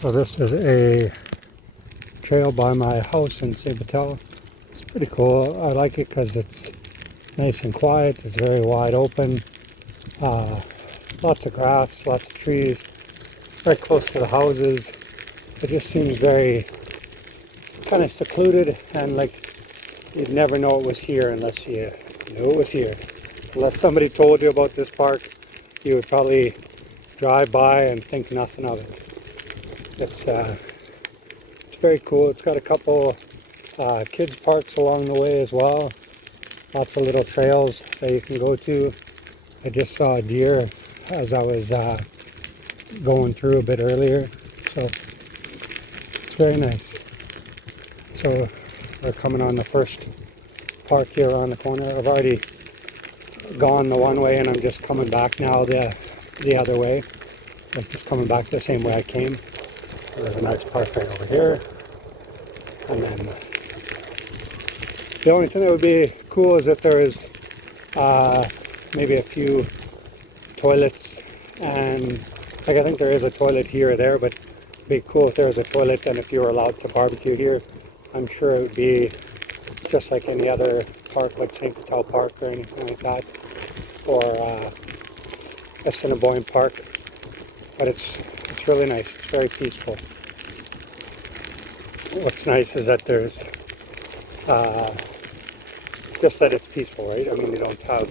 So this is a trail by my house in St. It's pretty cool. I like it because it's nice and quiet. It's very wide open. Lots of grass, lots of trees, right close to the houses. It just seems very kind of secluded, and like you'd never know it was here unless you knew it was here. Unless somebody told you about this park, you would probably drive by and think nothing of it. It's very cool. It's got a couple kids parks along the way as well. Lots of little trails that you can go to. I just saw a deer as I was going through a bit earlier, so it's very nice. So we're coming on the first park here around the corner. I've already gone the one way and I'm just coming back now the other way. I'm just coming back the same way I came. There's a nice park right over here. And then the only thing that would be cool is if there is maybe a few toilets, and like I think there is a toilet here or there, but it'd be cool if there was a toilet and if you were allowed to barbecue here. I'm sure it would be just like any other park, like St. Park or anything like that, or Assiniboine Park. But it's really nice. It's very peaceful. What's nice is that there's just that it's peaceful, right? I mean, you don't have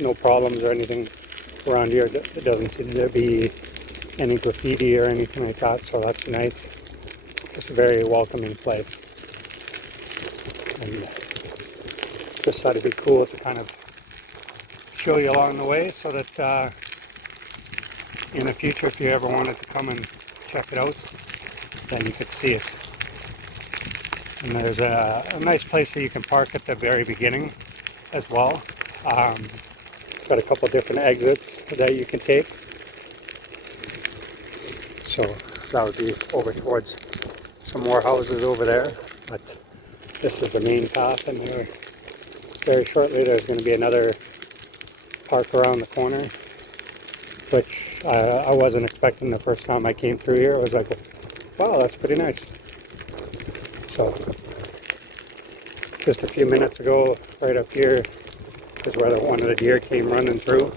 no problems or anything around here. It doesn't seem to be any graffiti or anything like that, so that's nice. It's a very welcoming place. And just thought it'd be cool to kind of show you along the way so that in the future, if you ever wanted to come and check it out, then you could see it. And there's a nice place that you can park at the very beginning as well. It's got a couple different exits that you can take. So that would be over towards some more houses over there. But this is the main path, and here very shortly there's going to be another park around the corner, which I wasn't expecting the first time I came through here. I was like, wow, that's pretty nice. So just a few minutes ago, right up here is where one of the deer came running through.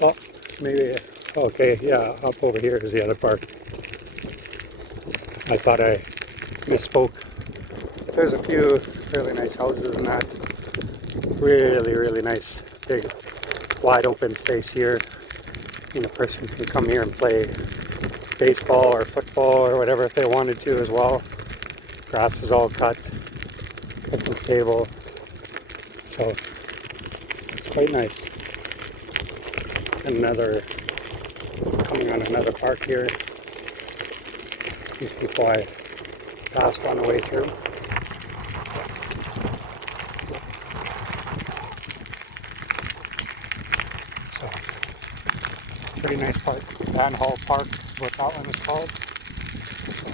Oh, maybe, okay, yeah, up over here is the other park. I thought I misspoke. There's a few really nice houses and that. Really nice, big, wide open space here. And a person can come here and play baseball or football or whatever if they wanted to as well. Grass is all cut, picnic table, so it's quite nice. And coming on another park here. These people I passed on the way through. So, pretty nice park. Van Hall Park is what that one is called. So,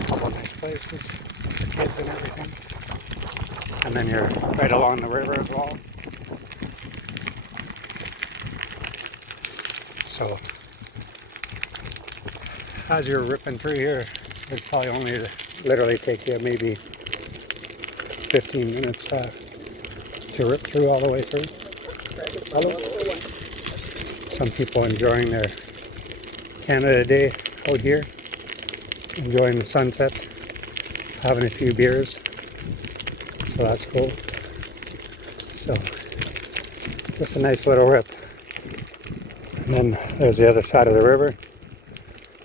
a couple of nice places for kids and everything. And then you're right along the river as well. So, as you're ripping through here, it'd probably only literally take you maybe 15 minutes to rip through all the way through. Some people enjoying their Canada Day out here, enjoying the sunset, having a few beers, so that's cool. So just a nice little rip. And then there's the other side of the river,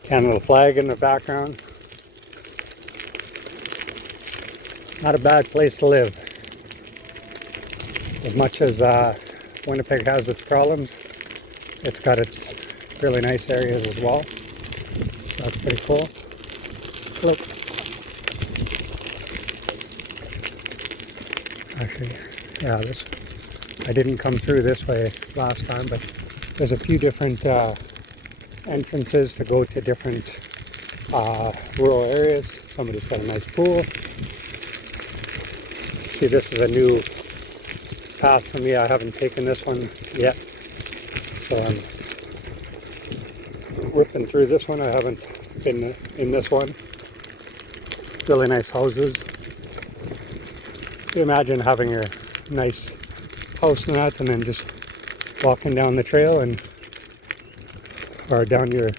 Canada flag in the background. Not a bad place to live. As much as Winnipeg has its problems, it's got its really nice areas as well. So that's pretty cool. Look. Actually, yeah, I didn't come through this way last time, but there's a few different entrances to go to different rural areas. Somebody's got a nice pool. See, this is a new path for me. I haven't taken this one yet. So I'm ripping through this one. I haven't been in this one. Really nice houses. You imagine having your nice house and that, and then just walking down the trail or down your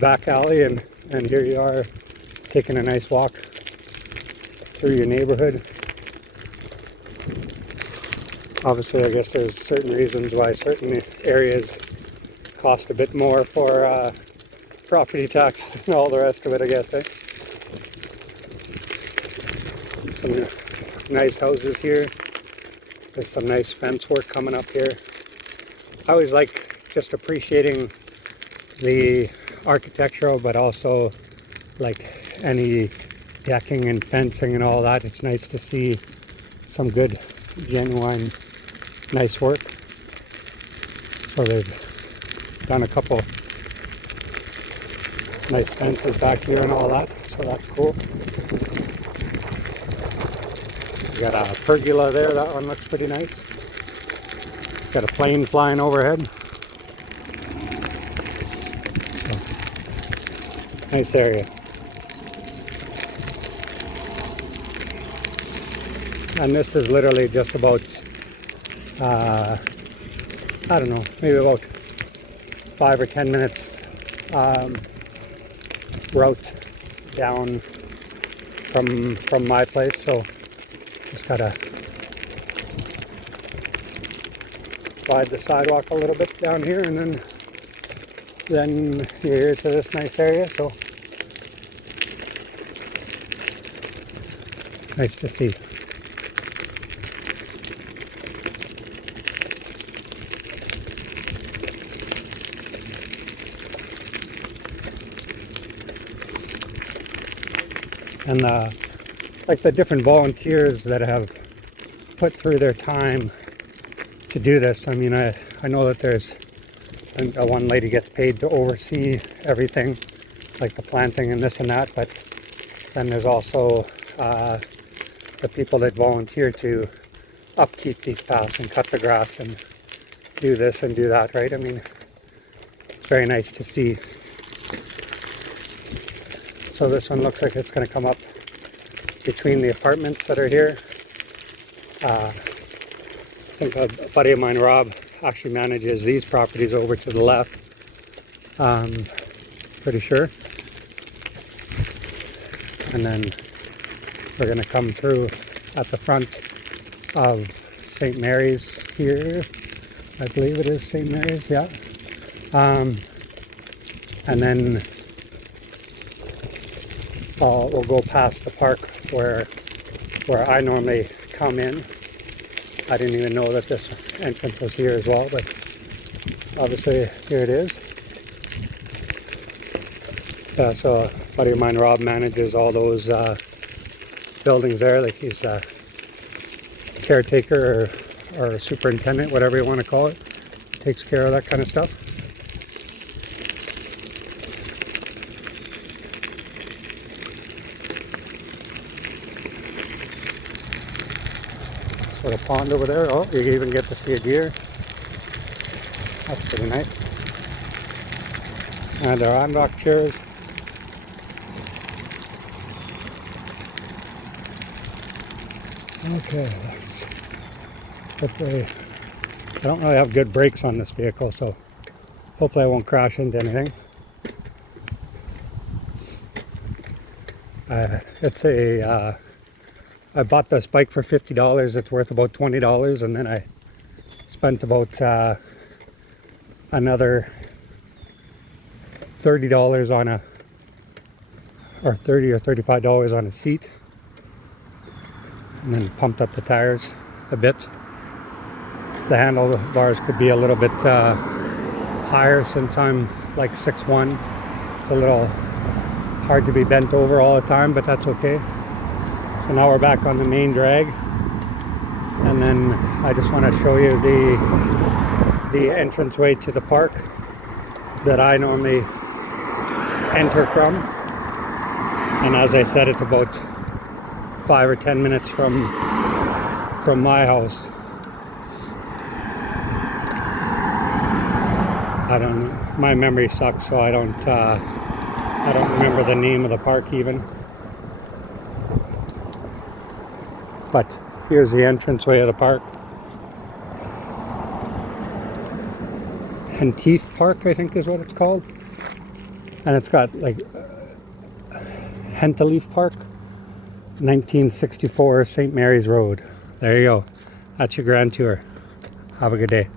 back alley, and here you are taking a nice walk through your neighborhood. Obviously, I guess there's certain reasons why certain areas cost a bit more for property taxes and all the rest of it, I guess, eh? Some nice houses here. There's some nice fence work coming up here. I always like just appreciating the architectural, but also like any decking and fencing and all that. It's nice to see some good, genuine, nice work. So they've done a couple nice fences back here and all that, so that's cool. We got a pergola there, that one looks pretty nice. Got a plane flying overhead. So, nice area. And this is literally just about, I don't know, maybe about 5 or 10 minutes route down from my place. So just gotta ride the sidewalk a little bit down here, and then you're here to this nice area. So nice to see. And like the different volunteers that have put through their time to do this. I mean, I know that there's one lady gets paid to oversee everything, like the planting and this and that, but then there's also the people that volunteer to upkeep these paths and cut the grass and do this and do that, right? I mean, it's very nice to see. So this one looks like it's going to come up between the apartments that are here. I think a buddy of mine, Rob, actually manages these properties over to the left. Pretty sure. And then we're going to come through at the front of St. Mary's here. I believe it is St. Mary's, yeah. And then we'll go past the park where I normally come in. I didn't even know that this entrance was here as well, but obviously here it is. Yeah, so a buddy of mine, Rob, manages all those buildings there. Like he's a caretaker or superintendent, whatever you want to call it. Takes care of that kind of stuff. Little pond over there. Oh, you even get to see a deer. That's pretty nice. And there are rock chairs. Okay, hopefully I don't really have good brakes on this vehicle, so hopefully I won't crash into anything. It's a I bought this bike for $50. It's worth about $20, and then I spent about another $30 on or $30 or $35 on a seat, and then pumped up the tires a bit. The handlebars could be a little bit higher since I'm like 6'1". It's a little hard to be bent over all the time, but that's okay. So now we're back on the main drag, and then I just want to show you the entranceway to the park that I normally enter from. And as I said, it's about 5 or 10 minutes from my house. I don't. My memory sucks, so I don't remember the name of the park even. But here's the entranceway of the park. Henteleff Park, I think is what it's called. And it's got like Henteleff Park, 1964 St. Mary's Road. There you go. That's your grand tour. Have a good day.